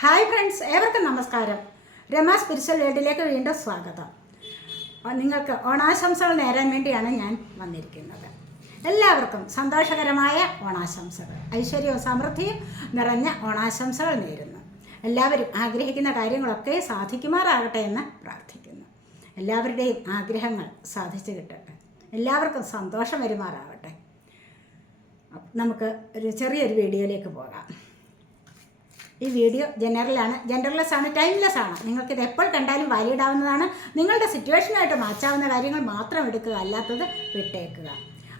Hi friends ഏവർക്കും നമസ്കാരം. Rama spiritual വേൾഡിലേക്ക് വീണ്ടും സ്വാഗതം. നിങ്ങൾക്ക് ഓണാശംസകൾ നേരാൻ വേണ്ടിയാണ് ഞാൻ വന്നിരിക്കുന്നത്. എല്ലാവർക്കും സന്തോഷകരമായ ഓണാശംസകൾ. ഐശ്വര്യവും സമൃദ്ധിയും നിറഞ്ഞ ഓണാശംസകൾ നേരുന്നു. എല്ലാവരും ആഗ്രഹിക്കുന്ന കാര്യങ്ങളൊക്കെ സാധിക്കുമാറാകട്ടെ എന്ന് പ്രാർത്ഥിക്കുന്നു. എല്ലാവരുടെയും ആഗ്രഹങ്ങൾ സാധിച്ചു കിട്ടട്ടെ. എല്ലാവർക്കും സന്തോഷം വരുമാറാവട്ടെ. നമുക്ക് ഒരു ചെറിയൊരു വീഡിയോയിലേക്ക് പോകാം. ഈ വീഡിയോ ജനറലാണ് ജെൻഡർലെസ് ആണ് ടൈംലെസ് ആണ്. നിങ്ങൾക്ക് ഇത് എപ്പോൾ കണ്ടാലും വാലിഡ് ആവുന്നതാണ്. നിങ്ങളുടെ സിറ്റുവേഷനായിട്ട് മാച്ചാവുന്ന കാര്യങ്ങൾ മാത്രം എടുക്കുക അല്ലാത്തത് വിട്ടേക്കുക.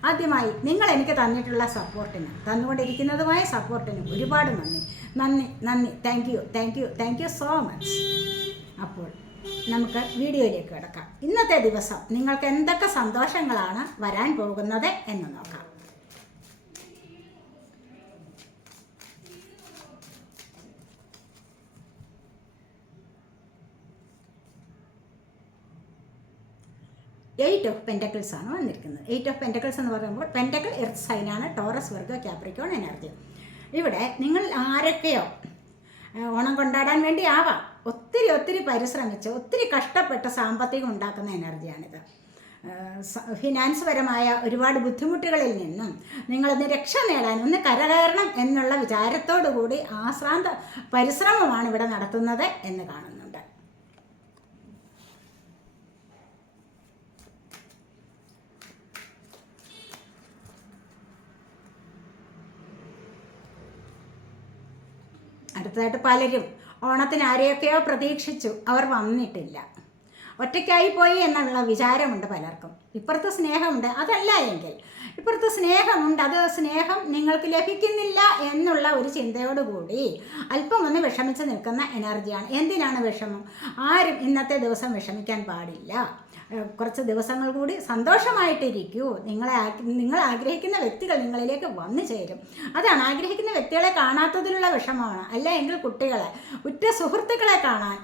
ആദ്യമായി നിങ്ങൾ എനിക്ക് തന്നിട്ടുള്ള സപ്പോർട്ടിന് തന്നുകൊണ്ടിരിക്കുന്നതുമായ സപ്പോർട്ടിന് ഒരുപാട് നന്ദി. നന്ദി നന്ദി. Thank you thank you thank you so much അപ്പോൾ നമുക്ക് വീഡിയോയിലേക്ക് കിടക്കാം. ഇന്നത്തെ ദിവസം നിങ്ങൾക്ക് എന്തൊക്കെ സന്തോഷങ്ങളാണ് വരാൻ പോകുന്നത് എന്ന് നോക്കാം. എയ്റ്റ് ഓഫ് പെന്റക്കിൾസ് ആണ് വന്നിരിക്കുന്നത്. എയ്റ്റ് ഓഫ് പെന്റക്കിൾസ് എന്ന് പറയുമ്പോൾ പെന്റക്കിൾ എർത്ത് സൈനാണ് ടോറസ് വർഗ ക്യാപ്രിക്കോൺ എനർജി ഇവിടെ നിങ്ങൾ ആരൊക്കെയോ ഓണം കൊണ്ടാടാൻ വേണ്ടി ആവാം. ഒത്തിരി ഒത്തിരി പരിശ്രമിച്ച് ഒത്തിരി കഷ്ടപ്പെട്ട സാമ്പത്തികം ഉണ്ടാക്കുന്ന എനർജിയാണിത് ഫിനാൻസ് പരമായ ഒരുപാട് ബുദ്ധിമുട്ടുകളിൽ നിന്നും നിങ്ങളൊന്ന് രക്ഷ നേടാൻ ഒന്ന് കരകയറണം എന്നുള്ള വിചാരത്തോടു കൂടി ആശ്രാന്ത പരിശ്രമമാണ് ഇവിടെ നടത്തുന്നത് എന്ന് കാണുന്നുണ്ട് അടുത്തതായിട്ട് പലരും ഓണത്തിന് ആരെയൊക്കെയോ പ്രതീക്ഷിച്ചു. അവർ വന്നിട്ടില്ല. ഒറ്റയ്ക്കായി പോയി എന്നുള്ള വിചാരമുണ്ട് പലർക്കും. ഇപ്പുറത്ത് സ്നേഹമുണ്ട്. അതല്ല എങ്കിൽ ഇപ്പുറത്ത് സ്നേഹമുണ്ട്. അത് സ്നേഹം നിങ്ങൾക്ക് ലഭിക്കുന്നില്ല എന്നുള്ള ഒരു ചിന്തയോടുകൂടി അല്പം ഒന്ന് വിഷമിച്ച് നിൽക്കുന്ന എനർജിയാണ് എന്തിനാണ് വിഷമം? ആരും ഇന്നത്തെ ദിവസം വിഷമിക്കാൻ പാടില്ല. കുറച്ച് ദിവസങ്ങൾ കൂടി സന്തോഷമായിട്ടിരിക്കൂ. നിങ്ങളെ നിങ്ങൾ ആഗ്രഹിക്കുന്ന വ്യക്തികൾ നിങ്ങളിലേക്ക് വന്നു ചേരും. അതാണ് ആഗ്രഹിക്കുന്ന വ്യക്തികളെ കാണാത്തതിലുള്ള വിഷമമാണ്. അല്ല എങ്കിൽ കുട്ടികളെ ഉറ്റ സുഹൃത്തുക്കളെ കാണാൻ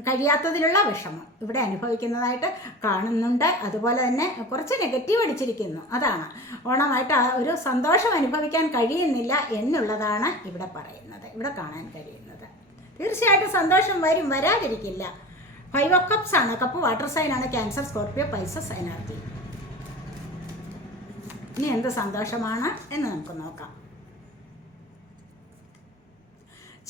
കഴിയാത്തതിലുള്ള വിഷമം ഇവിടെ അനുഭവിക്കുന്നതായിട്ട് കാണുന്നുണ്ട്. അതുപോലെ തന്നെ കുറച്ച് നെഗറ്റീവ് അടിച്ചിരിക്കുന്നു. അതാണ്. ഓണമായിട്ട് ഒരു സന്തോഷം അനുഭവിക്കാൻ കഴിയുന്നില്ല എന്നുള്ളതാണ് ഇവിടെ പറയുന്നത്. ഇവിടെ കാണാൻ കഴിയുന്നത്. തീർച്ചയായിട്ടും സന്തോഷം വരും വരാതിരിക്കില്ല. ഫൈവ് ഓഫ് കപ്സ് ആണ്. കപ്പ് വാട്ടർ സൈൻ ആണ്. ക്യാൻസർ സ്കോർപ്പിയോ പൈസസ് എനർജി ഇനി എന്ത് സന്തോഷമാണ് എന്ന് നമുക്ക് നോക്കാം.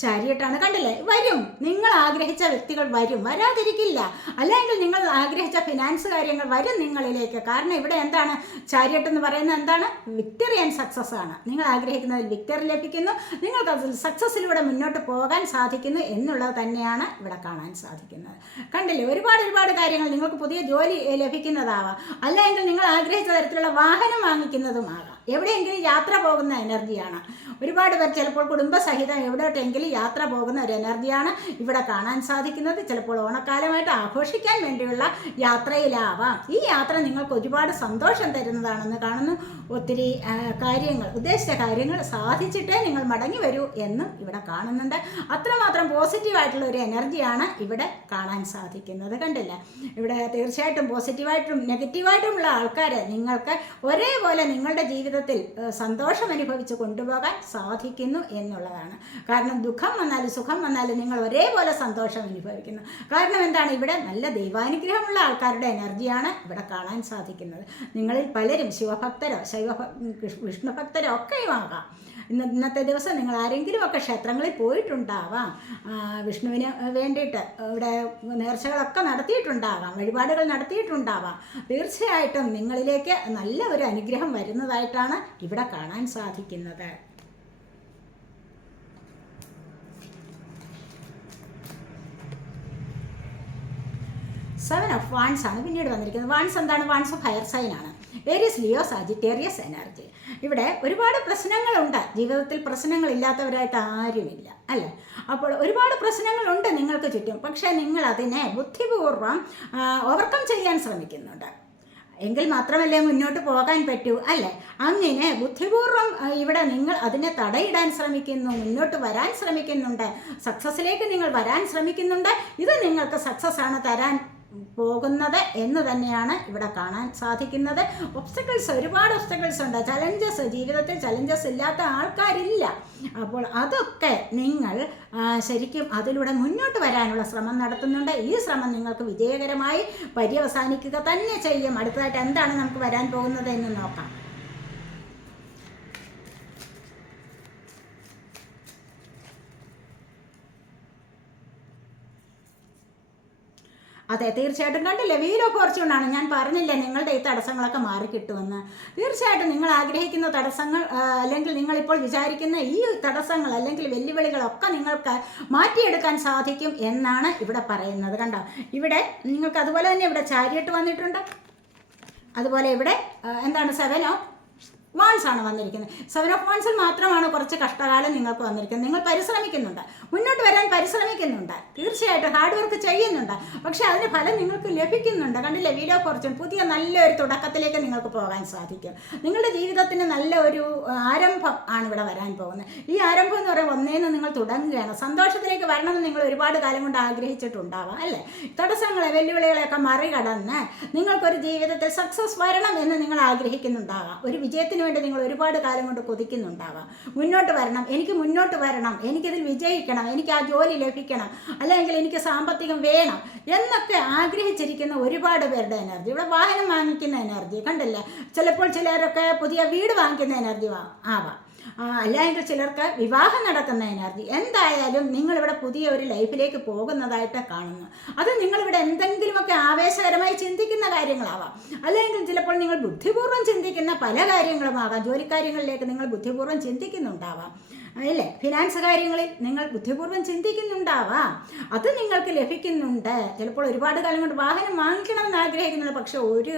ചാരിയട്ടാണ് കണ്ടില്ലേ? വരും. നിങ്ങൾ ആഗ്രഹിച്ച വ്യക്തികൾ വരും. വരാതിരിക്കില്ല. അല്ലെങ്കിൽ നിങ്ങൾ ആഗ്രഹിച്ച ഫിനാൻസ് കാര്യങ്ങൾ വരും നിങ്ങളിലേക്ക്. കാരണം ഇവിടെ എന്താണ്? ചാരിയട്ട് എന്ന് പറയുന്നത് എന്താണ്? വിക്ടറി ആൻഡ് സക്സസ് ആണ്. നിങ്ങൾ ആഗ്രഹിക്കുന്നതിൽ വിക്ടറി ലഭിക്കുന്നു. നിങ്ങൾക്ക് അതിൽ സക്സസ്സിലൂടെ മുന്നോട്ട് പോകാൻ സാധിക്കുന്നു എന്നുള്ളത് തന്നെയാണ് ഇവിടെ കാണാൻ സാധിക്കുന്നത്. കണ്ടില്ലേ? ഒരുപാട് ഒരുപാട് കാര്യങ്ങൾ നിങ്ങൾക്ക് പുതിയ ജോലി ലഭിക്കുന്നതാവാം. അല്ലെങ്കിൽ നിങ്ങൾ ആഗ്രഹിച്ച തരത്തിലുള്ള വാഹനം വാങ്ങിക്കുന്നതുമാകാം. എവിടെയെങ്കിലും യാത്ര പോകുന്ന എനർജിയാണ്. ഒരുപാട് പേർ ചിലപ്പോൾ കുടുംബസഹിതം എവിടോട്ടെങ്കിലും യാത്ര പോകുന്ന ഒരു എനർജിയാണ് ഇവിടെ കാണാൻ സാധിക്കുന്നത്. ചിലപ്പോൾ ഓണക്കാലമായിട്ട് ആഘോഷിക്കാൻ വേണ്ടിയുള്ള യാത്രയിലാവാം. ഈ യാത്ര നിങ്ങൾക്ക് ഒരുപാട് സന്തോഷം തരുന്നതാണെന്ന് കാണുന്നു. ഒത്തിരി കാര്യങ്ങൾ ഉദ്ദേശിച്ച കാര്യങ്ങൾ സാധിച്ചിട്ടേ നിങ്ങൾ മടങ്ങി വരൂ എന്നും ഇവിടെ കാണുന്നുണ്ട്. അത്രമാത്രം പോസിറ്റീവായിട്ടുള്ള ഒരു എനർജിയാണ് ഇവിടെ കാണാൻ സാധിക്കുന്നത്. കണ്ടില്ല? ഇവിടെ തീർച്ചയായിട്ടും പോസിറ്റീവായിട്ടും നെഗറ്റീവായിട്ടുമുള്ള ആൾക്കാർ നിങ്ങൾക്ക് ഒരേപോലെ നിങ്ങളുടെ ജീവിതത്തിൽ സന്തോഷം അനുഭവിച്ച് കൊണ്ടുപോകാൻ സാധിക്കുന്നു എന്നുള്ളതാണ്. കാരണം ദുഃഖം വന്നാലും സുഖം വന്നാലും നിങ്ങൾ ഒരേപോലെ സന്തോഷം അനുഭവിക്കുന്നു. കാരണം എന്താണ്? ഇവിടെ നല്ല ദൈവാനുഗ്രഹമുള്ള ആൾക്കാരുടെ എനർജിയാണ് ഇവിടെ കാണാൻ സാധിക്കുന്നത്. നിങ്ങളിൽ പലരും ശിവഭക്തരോ ശൈവ വിഷ്ണു ഭക്തരോ ഒക്കെയും ആകാം ഇന്ന് ഇന്നത്തെ ദിവസം നിങ്ങൾ ആരെങ്കിലും ഒക്കെ ക്ഷേത്രങ്ങളിൽ പോയിട്ടുണ്ടാവാം. വിഷ്ണുവിന് വേണ്ടിയിട്ട് ഇവിടെ നേർച്ചകളൊക്കെ നടത്തിയിട്ടുണ്ടാവാം വഴിപാടുകൾ നടത്തിയിട്ടുണ്ടാവാം. തീർച്ചയായിട്ടും നിങ്ങളിലേക്ക് നല്ല ഒരു അനുഗ്രഹം വരുന്നതായിട്ടാണ് ഇവിടെ കാണാൻ സാധിക്കുന്നത്. സെവൻ ഓഫ് വാൺസ് ആണ് പിന്നീട് വന്നിരിക്കുന്നത്. വാൺസ് എന്താണ്? വാൺസ് ഓഫ് ഹയർ സൈൻ ആണ്. ഏരിയസ് ലിയോ സാജിറ്റേറിയസ് എനർജി ഇവിടെ ഒരുപാട് പ്രശ്നങ്ങളുണ്ട്. ജീവിതത്തിൽ പ്രശ്നങ്ങളില്ലാത്തവരായിട്ട് ആരുമില്ല അല്ലേ? അപ്പോൾ ഒരുപാട് പ്രശ്നങ്ങളുണ്ട് നിങ്ങൾക്ക് ചുറ്റും. പക്ഷേ നിങ്ങൾ അതിനെ ബുദ്ധിപൂർവം ഓവർകം ചെയ്യാൻ ശ്രമിക്കുന്നുണ്ട്. എങ്കിൽ മാത്രമല്ലേ മുന്നോട്ട് പോകാൻ പറ്റൂ അല്ലേ? അങ്ങനെ ബുദ്ധിപൂർവം ഇവിടെ നിങ്ങൾ അതിനെ തടയിടാൻ ശ്രമിക്കുന്നു മുന്നോട്ട് വരാൻ ശ്രമിക്കുന്നുണ്ട്. സക്സസ്സിലേക്ക് നിങ്ങൾ വരാൻ ശ്രമിക്കുന്നുണ്ട്. ഇത് നിങ്ങൾക്ക് സക്സസ് ആണ് തരാൻ പോകുന്നത് എന്ന് തന്നെയാണ് ഇവിടെ കാണാൻ സാധിക്കുന്നത്. ഒബ്സ്റ്റക്കിൾസ് ഒരുപാട് ഒബ്സ്റ്റക്കിൾസ് ഉണ്ട്. ചലഞ്ചസ് ജീവിതത്തിൽ ചലഞ്ചസ് ഇല്ലാത്ത ആൾക്കാരില്ല. അപ്പോൾ അതൊക്കെ നിങ്ങൾ ശരിക്കും അതിലൂടെ മുന്നോട്ട് വരാനുള്ള ശ്രമം നടത്തുന്നുണ്ട്. ഈ ശ്രമം നിങ്ങൾക്ക് വിജയകരമായി പര്യവസാനിക്കുക തന്നെ ചെയ്യും. അടുത്തതായിട്ട് എന്താണ് നമുക്ക് വരാൻ പോകുന്നത് എന്ന് നോക്കാം. അതെ തീർച്ചയായിട്ടും. കണ്ടില്ലേ ഓഫ് ഫോർച്യൂണാണ് ഞാൻ പറഞ്ഞില്ലേ നിങ്ങളുടെ ഈ തടസ്സങ്ങളൊക്കെ മാറി കിട്ടുമെന്ന്. തീർച്ചയായിട്ടും നിങ്ങൾ ആഗ്രഹിക്കുന്ന തടസ്സങ്ങൾ അല്ലെങ്കിൽ നിങ്ങളിപ്പോൾ വിചാരിക്കുന്ന ഈ തടസ്സങ്ങൾ അല്ലെങ്കിൽ വെല്ലുവിളികളൊക്കെ നിങ്ങൾക്ക് മാറ്റിയെടുക്കാൻ സാധിക്കും എന്നാണ് ഇവിടെ പറയുന്നത്. കണ്ടോ? ഇവിടെ നിങ്ങൾക്ക് അതുപോലെ തന്നെ ഇവിടെ ചാരിയിട്ട് വന്നിട്ടുണ്ട്. അതുപോലെ ഇവിടെ എന്താണ് സെവൻ ഓഫ് വാൺസ് ആണ് വന്നിരിക്കുന്നത്. സെവൻ ഓഫ് വൺസിൽ മാത്രമാണ് കുറച്ച് കഷ്ടകാലം നിങ്ങൾക്ക് വന്നിരിക്കുന്നത്. നിങ്ങൾ പരിശ്രമിക്കുന്നുണ്ട്. മുന്നോട്ട് വരാൻ പരിശ്രമിക്കുന്നുണ്ട്. തീർച്ചയായിട്ടും ഹാർഡ് വർക്ക് ചെയ്യുന്നുണ്ട്. പക്ഷേ അതിന് ഫലം നിങ്ങൾക്ക് ലഭിക്കുന്നുണ്ട്. കണ്ടില്ലേ? വീഡിയോ ഫോർച്യൂൺ പുതിയ നല്ലൊരു തുടക്കത്തിലേക്ക് നിങ്ങൾക്ക് പോകാൻ സാധിക്കും. നിങ്ങളുടെ ജീവിതത്തിന് നല്ല ഒരു ആരംഭം ആണ് ഇവിടെ വരാൻ പോകുന്നത്. ഈ ആരംഭം എന്ന് പറയുമ്പോൾ ഒന്നേന്ന് നിങ്ങൾ തുടങ്ങുകയാണ്. സന്തോഷത്തിലേക്ക് വരണമെന്ന് നിങ്ങൾ ഒരുപാട് കാലം കൊണ്ട് ആഗ്രഹിച്ചിട്ടുണ്ടാവാം അല്ലേ? തടസ്സങ്ങളെ വെല്ലുവിളികളെയൊക്കെ മറികടന്ന് നിങ്ങൾക്കൊരു ജീവിതത്തിൽ സക്സസ് വരണം എന്ന് നിങ്ങൾ ആഗ്രഹിക്കുന്നുണ്ടാകാം ഒരു വിജയത്തിന് വേണ്ടി നിങ്ങൾ ഒരുപാട് കാലം കൊണ്ട് കൊതിക്കുന്നുണ്ടാവാം. മുന്നോട്ട് വരണം. എനിക്ക് മുന്നോട്ട് വരണം. എനിക്കതിൽ വിജയിക്കണം. എനിക്ക് ആ ജോലി ലഭിക്കണം. അല്ലെങ്കിൽ എനിക്ക് സാമ്പത്തികം വേണം എന്നൊക്കെ ആഗ്രഹിച്ചിരിക്കുന്ന ഒരുപാട് പേരുടെ എനർജി ഇവിടെ വാഹനം വാങ്ങിക്കുന്ന എനർജി കണ്ടല്ലേ? ചിലപ്പോൾ ചിലരൊക്കെ പുതിയ വീട് വാങ്ങിക്കുന്ന എനർജി ആവാം. അല്ലെങ്കിൽ ചിലർക്ക് വിവാഹം നടക്കുന്ന എനർജി. എന്തായാലും നിങ്ങളിവിടെ പുതിയ ഒരു ലൈഫിലേക്ക് പോകുന്നതായിട്ട് കാണുന്നു. അത് നിങ്ങളിവിടെ എന്തെങ്കിലുമൊക്കെ ആവേശകരമായി ചിന്തിക്കുന്ന കാര്യങ്ങളാവാം. അല്ലെങ്കിൽ ചിലപ്പോൾ നിങ്ങൾ ബുദ്ധിപൂർവം ചിന്തിക്കുന്ന പല കാര്യങ്ങളുമാകാം. ജോലിക്കാര്യങ്ങളിലേക്ക് നിങ്ങൾ ബുദ്ധിപൂർവം ചിന്തിക്കുന്നുണ്ടാവാം. അല്ലേ? ഫിനാൻസ് കാര്യങ്ങളിൽ നിങ്ങൾ ബുദ്ധിപൂർവം ചിന്തിക്കുന്നുണ്ടാവാം. അത് നിങ്ങൾക്ക് ലഭിക്കുന്നുണ്ട്. ചിലപ്പോൾ ഒരുപാട് കാലം കൊണ്ട് വാഹനം വാങ്ങിക്കണമെന്ന് ആഗ്രഹിക്കുന്നുണ്ട് പക്ഷെ ഒരു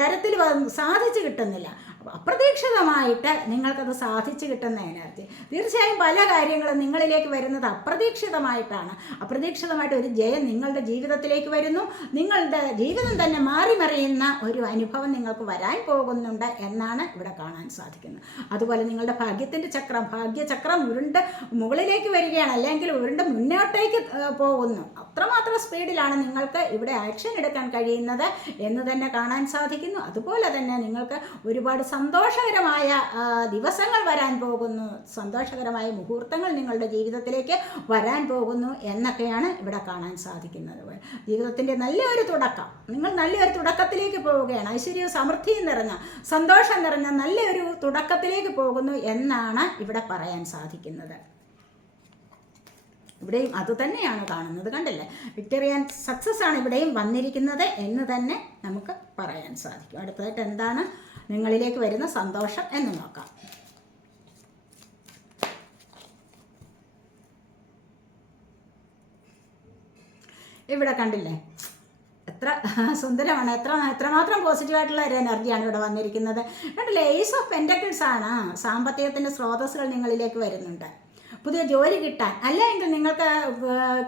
തരത്തിൽ സാധിച്ചു കിട്ടുന്നില്ല. അപ്രതീക്ഷിതമായിട്ട് നിങ്ങൾക്കത് സാധിച്ചു കിട്ടുന്ന എനർജി തീർച്ചയായും പല കാര്യങ്ങളും നിങ്ങളിലേക്ക് വരുന്നത് അപ്രതീക്ഷിതമായിട്ടാണ്. അപ്രതീക്ഷിതമായിട്ട് ഒരു ജയം നിങ്ങളുടെ ജീവിതത്തിലേക്ക് വരുന്നു. നിങ്ങളുടെ ജീവിതം തന്നെ മാറി മറിയുന്ന ഒരു അനുഭവം നിങ്ങൾക്ക് വരാൻ പോകുന്നുണ്ട് എന്നാണ് ഇവിടെ കാണാൻ സാധിക്കുന്നത്. അതുപോലെ നിങ്ങളുടെ ഭാഗ്യത്തിന്റെ ചക്രം ഭാഗ്യചക്രം ഉരുണ്ട് മുകളിലേക്ക് വരികയാണ്. അല്ലെങ്കിൽ ഉരുണ്ട് മുന്നോട്ടേക്ക് പോകുന്നു. അത്രമാത്രം സ്പീഡിലാണ് നിങ്ങൾക്ക് ഇവിടെ ആക്ഷൻ എടുക്കാൻ കഴിയുന്നത് എന്ന് തന്നെ കാണാൻ സാധിക്കുന്നു. അതുപോലെ തന്നെ നിങ്ങൾക്ക് ഒരുപാട് സന്തോഷകരമായ ദിവസങ്ങൾ വരാൻ പോകുന്നു. സന്തോഷകരമായ മുഹൂർത്തങ്ങൾ നിങ്ങളുടെ ജീവിതത്തിലേക്ക് വരാൻ പോകുന്നു എന്നൊക്കെയാണ് ഇവിടെ കാണാൻ സാധിക്കുന്നത്. ജീവിതത്തിന്റെ നല്ലൊരു തുടക്കം. നിങ്ങൾ നല്ലൊരു തുടക്കത്തിലേക്ക് പോവുകയാണ്. ഐശ്വര്യവും സമൃദ്ധിയും നിറഞ്ഞ സന്തോഷം നിറഞ്ഞ നല്ലൊരു തുടക്കത്തിലേക്ക് പോകുന്നു എന്നാണ് ഇവിടെ പറയാൻ സാധിക്കുന്നത്. ഇവിടെയും അതുതന്നെയാണ് കാണുന്നത് കണ്ടല്ലേ? വിക്ടറി ആൻഡ് സക്സസ് ആണ് ഇവിടെയും വന്നിരിക്കുന്നത് എന്ന് തന്നെ നമുക്ക് പറയാൻ സാധിക്കും. അടുത്തതായിട്ട് എന്താണ്? നിങ്ങളിലേക്ക് വരുന്ന സന്തോഷം എന്ന് നോക്കാം. ഇവിടെ കണ്ടില്ലേ? എത്ര സുന്ദരമാണ്. എത്ര എത്രമാത്രം പോസിറ്റീവായിട്ടുള്ള ഒരു എനർജിയാണ് ഇവിടെ വന്നിരിക്കുന്നത്. കണ്ടില്ലേ? ഏസ് ഓഫ് പെന്റക്കിൾസ് ആണ്. സാമ്പത്തികത്തിന്റെ സ്രോതസ്സുകൾ നിങ്ങളിലേക്ക് വരുന്നുണ്ട്. പുതിയ ജോലി കിട്ടാൻ. അല്ലെങ്കിൽ നിങ്ങൾക്ക്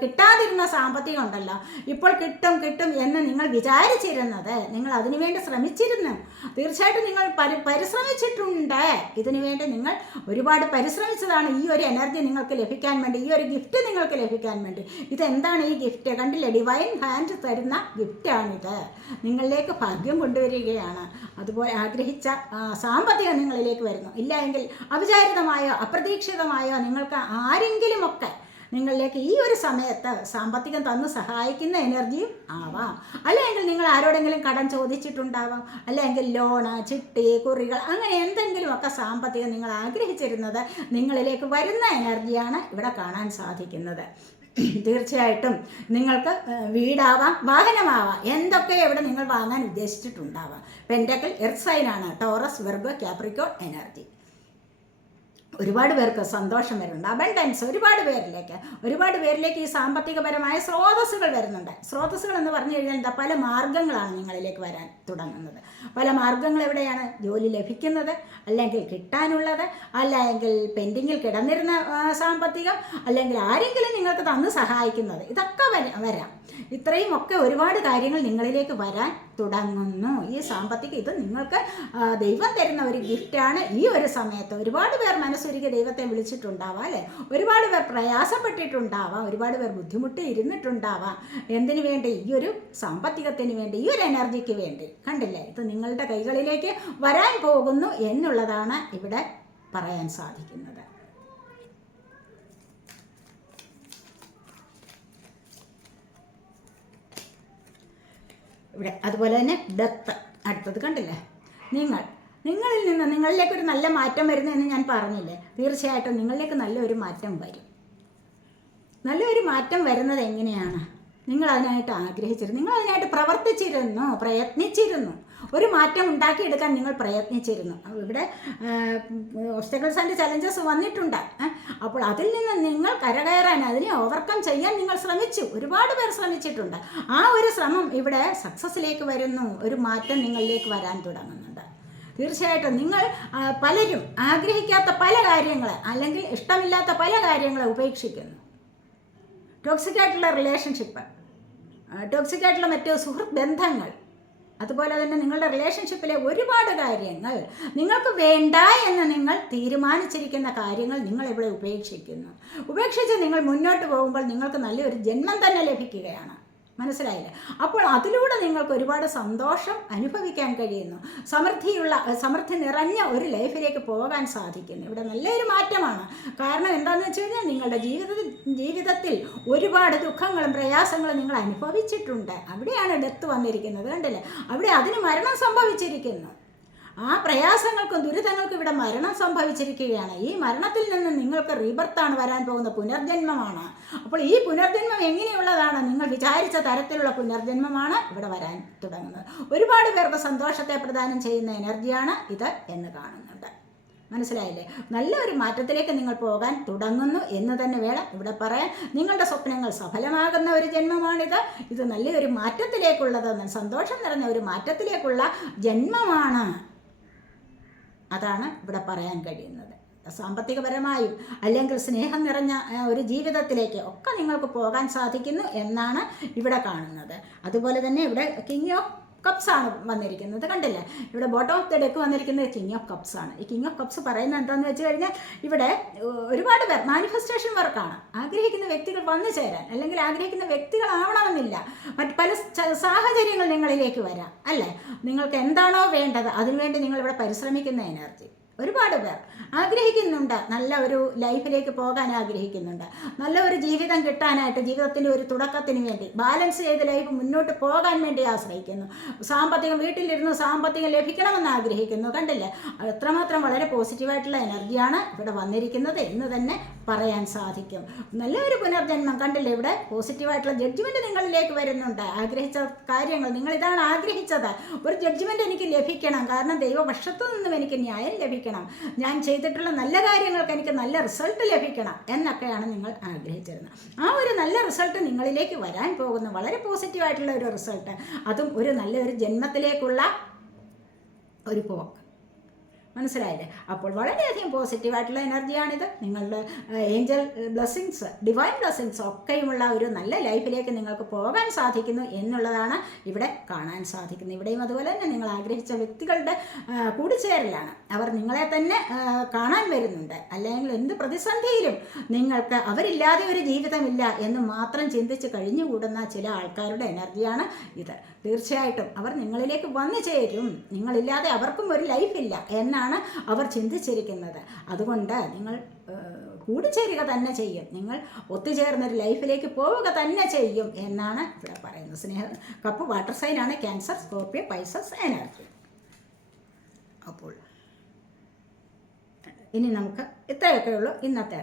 കിട്ടാതിരുന്ന സാമ്പത്തികം ഉണ്ടല്ലോ. ഇപ്പോൾ കിട്ടും കിട്ടും എന്ന് നിങ്ങൾ വിചാരിച്ചിരുന്നത്. നിങ്ങൾ അതിനുവേണ്ടി ശ്രമിച്ചിരുന്നു. തീർച്ചയായിട്ടും നിങ്ങൾ പരി പരിശ്രമിച്ചിട്ടുണ്ട്. ഇതിനുവേണ്ടി നിങ്ങൾ ഒരുപാട് പരിശ്രമിച്ചതാണ് ഈ ഒരു എനർജി നിങ്ങൾക്ക് ലഭിക്കാൻ വേണ്ടി ഈ ഒരു ഗിഫ്റ്റ് നിങ്ങൾക്ക് ലഭിക്കാൻ വേണ്ടി. ഇതെന്താണ് ഈ ഗിഫ്റ്റ് കണ്ടില്ലേ? ഡിവൈൻ ഹാൻഡ് തരുന്ന ഗിഫ്റ്റാണിത് നിങ്ങളിലേക്ക് ഭാഗ്യം കൊണ്ടുവരികയാണ്. അതുപോലെ ആഗ്രഹിച്ച സാമ്പത്തികം നിങ്ങളിലേക്ക് വരുന്നു. ഇല്ല എങ്കിൽ അവിചാരിതമായോ അപ്രതീക്ഷിതമായോ നിങ്ങൾക്ക് ആരെങ്കിലുമൊക്കെ നിങ്ങളിലേക്ക് ഈ ഒരു സമയത്ത് സാമ്പത്തികം തന്ന് സഹായിക്കുന്ന എനർജിയും ആവാം. അല്ലെങ്കിൽ നിങ്ങൾ ആരോടെങ്കിലും കടം ചോദിച്ചിട്ടുണ്ടാവാം. അല്ലെങ്കിൽ ലോണ് ചിട്ടി കുറികൾ അങ്ങനെ എന്തെങ്കിലുമൊക്കെ സാമ്പത്തികം നിങ്ങൾ ആഗ്രഹിച്ചിരുന്നത് നിങ്ങളിലേക്ക് വരുന്ന എനർജിയാണ് ഇവിടെ കാണാൻ സാധിക്കുന്നത്. തീർച്ചയായിട്ടും നിങ്ങൾക്ക് വീടാവാം വാഹനമാവാം എന്തൊക്കെ എവിടെ നിങ്ങൾ വാങ്ങാൻ ഉദ്ദേശിച്ചിട്ടുണ്ടാവാം. പെന്റക്കൽ എർസൈനാണ് സൈനാണ് ടോറസ് വെർബ് ക്യാപ്രിക്കോൺ എനർജി ഒരുപാട് പേർക്ക് സന്തോഷം വരുന്നുണ്ട്. അബണ്ടൻസ് ഒരുപാട് പേരിലേക്ക് ഒരുപാട് പേരിലേക്ക് ഈ സാമ്പത്തികപരമായ സ്രോതസ്സുകൾ വരുന്നുണ്ട്. സ്രോതസ്സുകൾ എന്ന് പറഞ്ഞു കഴിഞ്ഞാൽ എന്താ? പല മാർഗങ്ങളാണ് നിങ്ങളിലേക്ക് വരാൻ തുടങ്ങുന്നത്. പല മാർഗങ്ങൾ എവിടെയാണ്? ജോലി ലഭിക്കുന്നത് അല്ലെങ്കിൽ കിട്ടാനുള്ളത് അല്ലെങ്കിൽ പെൻഡിങ്ങിൽ കിടന്നിരുന്ന സാമ്പത്തികം അല്ലെങ്കിൽ ആരെങ്കിലും നിങ്ങൾക്ക് തന്ന് സഹായിക്കുന്നത്. ഇതൊക്കെ വര- വരാം. ഇത്രയും ഒക്കെ ഒരുപാട് കാര്യങ്ങൾ നിങ്ങളിലേക്ക് വരാൻ തുടങ്ങുന്നു. ഈ സാമ്പത്തിക ഇത് നിങ്ങൾക്ക് ദൈവം തരുന്ന ഒരു ഗിഫ്റ്റാണ് ഈ ഒരു സമയത്ത്. ഒരുപാട് പേർ മനസ്സൊരുക്കി ദൈവത്തെ വിളിച്ചിട്ടുണ്ടാവാം അല്ലേ? ഒരുപാട് പേർ പ്രയാസപ്പെട്ടിട്ടുണ്ടാവാം ഒരുപാട് പേർ ബുദ്ധിമുട്ടി ഇരുന്നിട്ടുണ്ടാവാം. എന്തിനു വേണ്ടി? ഈ ഒരു സാമ്പത്തികത്തിന് വേണ്ടി ഈ ഒരു എനർജിക്ക് വേണ്ടി. കണ്ടില്ലേ? ഇത് നിങ്ങളുടെ കൈകളിലേക്ക് വരാൻ പോകുന്നു എന്നുള്ളതാണ് ഇവിടെ പറയാൻ സാധിക്കുന്നത്. ഇവിടെ. അതുപോലെ തന്നെ ഡെത്ത് അടുത്തത് കണ്ടില്ലേ? നിങ്ങൾ. നിങ്ങളിൽ നിന്ന് നിങ്ങളിലേക്ക് ഒരു നല്ല മാറ്റം വരുന്നു എന്ന് ഞാൻ പറഞ്ഞില്ലേ? തീർച്ചയായിട്ടും നിങ്ങളിലേക്ക് നല്ലൊരു മാറ്റം വരും. നല്ലൊരു മാറ്റം വരുന്നത് എങ്ങനെയാണ്? നിങ്ങൾ അതിനായിട്ട് ആഗ്രഹിച്ചിരുന്നു. നിങ്ങൾ അതിനായിട്ട് പ്രവർത്തിച്ചിരുന്നു പ്രയത്നിച്ചിരുന്നു. ഒരു മാറ്റം ഉണ്ടാക്കിയെടുക്കാൻ നിങ്ങൾ പ്രയത്നിച്ചിരുന്നു. ഇവിടെ ഒബ്സ്റ്റക്കിൾസ് ചലഞ്ചസ് വന്നിട്ടുണ്ട്. അപ്പോൾ അതിൽ നിന്ന് നിങ്ങൾ കരകയറാൻ അതിനെ ഓവർകം ചെയ്യാൻ നിങ്ങൾ ശ്രമിച്ചു. ഒരുപാട് പേർ ശ്രമിച്ചിട്ടുണ്ട്. ആ ഒരു ശ്രമം ഇവിടെ സക്സസ്സിലേക്ക് വരുന്നു. ഒരു മാറ്റം നിങ്ങളിലേക്ക് വരാൻ തുടങ്ങുന്നുണ്ട്. തീർച്ചയായിട്ടും നിങ്ങൾ പലരും ആഗ്രഹിക്കാത്ത പല കാര്യങ്ങൾ അല്ലെങ്കിൽ ഇഷ്ടമില്ലാത്ത പല കാര്യങ്ങളെ ഉപേക്ഷിക്കുന്നു. ടോക്സിക് ആയിട്ടുള്ള റിലേഷൻഷിപ്പ് ടോക്സിക് ആയിട്ടുള്ള മറ്റ് സുഹൃത്ത് ബന്ധങ്ങൾ അതുപോലെ തന്നെ നിങ്ങളുടെ റിലേഷൻഷിപ്പിലെ ഒരുപാട് കാര്യങ്ങൾ നിങ്ങൾക്ക് വേണ്ട എന്ന് നിങ്ങൾ തീരുമാനിച്ചിരിക്കുന്ന കാര്യങ്ങൾ നിങ്ങൾ ഇവിടെ ഉപേക്ഷിക്കുന്നു. ഉപേക്ഷിച്ച് നിങ്ങൾ മുന്നോട്ട് പോകുമ്പോൾ നിങ്ങൾക്ക് നല്ലൊരു ജന്മം തന്നെ ലഭിക്കുകയാണ്. മനസ്സിലായില്ലേ. അപ്പോൾ അതിലൂടെ നിങ്ങൾക്ക് ഒരുപാട് സന്തോഷം അനുഭവിക്കാൻ കഴിയുന്നു. സമൃദ്ധിയുള്ള സമൃദ്ധി നിറഞ്ഞ ഒരു ലൈഫിലേക്ക് പോകാൻ സാധിക്കുന്നു. ഇവിടെ നല്ലൊരു മാറ്റമാണ്. കാരണം എന്താണെന്ന് വെച്ച് കഴിഞ്ഞാൽ നിങ്ങളുടെ ജീവിതത്തിൽ ജീവിതത്തിൽ ഒരുപാട് ദുഃഖങ്ങളും പ്രയാസങ്ങളും നിങ്ങൾ അനുഭവിച്ചിട്ടുണ്ട്. അവിടെയാണ് ഡെത്ത് വന്നിരിക്കുന്നത് കണ്ടില്ലേ? അവിടെ അതിന് മരണം സംഭവിച്ചിരിക്കുന്നു. ആ പ്രയാസങ്ങൾക്കും ദുരിതങ്ങൾക്കും ഇവിടെ മരണം സംഭവിച്ചിരിക്കുകയാണ്. ഈ മരണത്തിൽ നിന്ന് നിങ്ങൾക്ക് റീബർത്താണ് വരാൻ പോകുന്ന പുനർജന്മമാണ്. അപ്പോൾ ഈ പുനർജന്മം എങ്ങനെയുള്ളതാണ്? നിങ്ങൾ വിചാരിച്ച തരത്തിലുള്ള പുനർജന്മമാണ് ഇവിടെ വരാൻ തുടങ്ങുന്നത്. ഒരുപാട് പേർക്ക് സന്തോഷത്തെ പ്രദാനം ചെയ്യുന്ന എനർജിയാണ് ഇത് എന്ന് കാണുന്നുണ്ട്. മനസ്സിലായില്ലേ? നല്ലൊരു മാറ്റത്തിലേക്ക് നിങ്ങൾ പോകാൻ തുടങ്ങുന്നു എന്ന് തന്നെ വേണം ഇവിടെ പറയാൻ. നിങ്ങളുടെ സ്വപ്നങ്ങൾ സഫലമാകുന്ന ഒരു ജന്മമാണിത്. ഇത് നല്ലൊരു മാറ്റത്തിലേക്കുള്ളത് സന്തോഷം നിറഞ്ഞ ഒരു മാറ്റത്തിലേക്കുള്ള ജന്മമാണ്. അതാണ് ഇവിടെ പറയാൻ കഴിയുന്നത്. സാമ്പത്തികപരമായും അല്ലെങ്കിൽ സ്നേഹം നിറഞ്ഞ ഒരു ജീവിതത്തിലേക്ക് ഒക്കെ നിങ്ങൾക്ക് പോകാൻ സാധിക്കുന്നു എന്നാണ് ഇവിടെ കാണുന്നത്. അതുപോലെ തന്നെ ഇവിടെ കിങ് ഓഫ് കപ്സ് ആണ് വന്നിരിക്കുന്നത്. കണ്ടില്ലേ? ഇവിടെ ബോട്ടം ഓഫ് ദ ഡെക്ക് വന്നിരിക്കുന്നത് കിങ് ഓഫ് കപ്സ് ആണ്. ഈ കിങ് ഓഫ് കപ്സ് പറയുന്നത് എന്താണെന്ന് വെച്ച് കഴിഞ്ഞാൽ ഇവിടെ ഒരുപാട് പേർ മാനിഫെസ്റ്റേഷൻ വർക്കാണ് ആഗ്രഹിക്കുന്ന വ്യക്തികൾ വന്നു ചേരാൻ അല്ലെങ്കിൽ ആഗ്രഹിക്കുന്ന വ്യക്തികളാവണമെന്നില്ല. മറ്റ് പല സാഹചര്യങ്ങൾ നിങ്ങളിലേക്ക് വരാം. അല്ലേ? നിങ്ങൾക്ക് എന്താണോ വേണ്ടത് അതിനുവേണ്ടി നിങ്ങൾ ഇവിടെ പരിശ്രമിക്കുന്ന എനർജി ഒരുപാട് പേർ ആഗ്രഹിക്കുന്നുണ്ട്. നല്ല ഒരു ലൈഫിലേക്ക് പോകാൻ ആഗ്രഹിക്കുന്നുണ്ട്. നല്ല ഒരു ജീവിതം കിട്ടാനായിട്ട് ജീവിതത്തിന്റെ ഒരു തുടക്കത്തിന് വേണ്ടി ബാലൻസ് ചെയ്ത ലൈഫ് മുന്നോട്ട് പോകാൻ വേണ്ടി ആശ്രയിക്കുന്നു. സാമ്പത്തികം വീട്ടിലിരുന്ന് സാമ്പത്തികം ലഭിക്കണമെന്ന് ആഗ്രഹിക്കുന്നു. കണ്ടില്ലേ? എത്രമാത്രം വളരെ പോസിറ്റീവായിട്ടുള്ള എനർജിയാണ് ഇവിടെ വന്നിരിക്കുന്നത് എന്ന് തന്നെ പറയാൻ സാധിക്കും. നല്ലൊരു പുനർജന്മം കണ്ടില്ലേ ഇവിടെ? പോസിറ്റീവായിട്ടുള്ള ജഡ്ജ്മെന്റ് നിങ്ങളിലേക്ക് വരുന്നുണ്ട്. ആഗ്രഹിച്ച കാര്യങ്ങൾ നിങ്ങൾ ഇതാണ് ആഗ്രഹിച്ചത്. ഒരു ജഡ്ജ്മെന്റ് എനിക്ക് ലഭിക്കണം. കാരണം ദൈവപക്ഷത്തു നിന്നും എനിക്ക് ന്യായം ലഭിക്കണം. ഞാൻ ചെയ്തിട്ടുള്ള നല്ല കാര്യങ്ങൾക്ക് എനിക്ക് നല്ല റിസൾട്ട് ലഭിക്കണം എന്നൊക്കെയാണ് നിങ്ങൾ ആഗ്രഹിച്ചിരുന്നത്. ആ ഒരു നല്ല റിസൾട്ട് നിങ്ങളിലേക്ക് വരാൻ പോകുന്ന വളരെ പോസിറ്റീവായിട്ടുള്ള ഒരു റിസൾട്ട് അതും ഒരു നല്ലൊരു ജന്മത്തിലേക്കുള്ള ഒരു പോക്ക്. മനസ്സിലായില്ലേ? അപ്പോൾ വളരെയധികം പോസിറ്റീവായിട്ടുള്ള എനർജിയാണിത് നിങ്ങളുടെ ഏഞ്ചൽ ബ്ലെസ്സിങ്സ് ഡിവൈൻ ബ്ലെസ്സിങ്സ് ഒക്കെയുമുള്ള ഒരു നല്ല ലൈഫിലേക്ക് നിങ്ങൾക്ക് പോകാൻ സാധിക്കുന്നു എന്നുള്ളതാണ് ഇവിടെ കാണാൻ സാധിക്കുന്നത്. ഇവിടെയും അതുപോലെ തന്നെ നിങ്ങൾ ആഗ്രഹിച്ച വ്യക്തികളുടെ കൂടിച്ചേരലാണ്. അവർ നിങ്ങളെ തന്നെ കാണാൻ വരുന്നുണ്ട്. അല്ലെങ്കിൽ എന്ത് പ്രതിസന്ധിയിലും നിങ്ങൾക്ക് അവരില്ലാതെ ഒരു ജീവിതമില്ല എന്ന് മാത്രം ചിന്തിച്ച് കഴിഞ്ഞുകൂടുന്ന ചില ആൾക്കാരുടെ എനർജിയാണ് ഇത്. തീർച്ചയായിട്ടും അവർ നിങ്ങളിലേക്ക് വന്നു ചേരും. നിങ്ങളില്ലാതെ അവർക്കും ഒരു ലൈഫില്ല എന്നാണ് അവർ ചിന്തിച്ചിരിക്കുന്നത്. അതുകൊണ്ട് നിങ്ങൾ കൂടിച്ചേരുക തന്നെ ചെയ്യും. നിങ്ങൾ ഒത്തുചേർന്നൊരു ലൈഫിലേക്ക് പോവുക തന്നെ ചെയ്യും എന്നാണ് ഇവിടെ പറയുന്നത്. സ്നേഹ കപ്പ് വാട്ടർ സൈനാണ് ക്യാൻസർ സ്കോർപ്പിയോ പൈസസ് എനർജി. അപ്പോൾ ഇനി നമുക്ക് ഇത്രയൊക്കെ ഉള്ളൂ ഇന്നത്തെ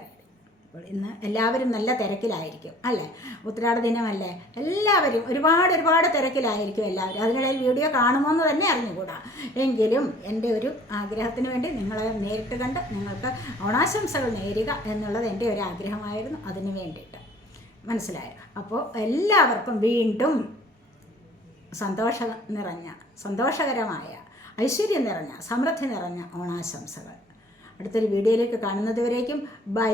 അപ്പോൾ ഇന്ന് എല്ലാവരും നല്ല തിരക്കിലായിരിക്കും അല്ലേ? ഉത്രാട ദിനമല്ലേ? എല്ലാവരും ഒരുപാട് ഒരുപാട് തിരക്കിലായിരിക്കും എല്ലാവരും. അതിനിടയിൽ വീഡിയോ കാണുമോ എന്ന് തന്നെ അറിഞ്ഞുകൂടാ. എങ്കിലും എന്റെ ഒരു ആഗ്രഹത്തിന് വേണ്ടി നിങ്ങളെ നേരിട്ട് കണ്ട് നിങ്ങൾക്ക് ഓണാശംസകൾ നേരുക എന്നുള്ളത് എന്റെ ഒരു ആഗ്രഹമായിരുന്നു അതിന് വേണ്ടിയിട്ട്. മനസ്സിലായോ? അപ്പോൾ എല്ലാവർക്കും വീണ്ടും സന്തോഷ നിറഞ്ഞ സന്തോഷകരമായ ഐശ്വര്യം നിറഞ്ഞ സമൃദ്ധി നിറഞ്ഞ ഓണാശംസകൾ. അടുത്തൊരു വീഡിയോയിലേക്ക് കാണുന്നതുവരേക്കും ബൈ.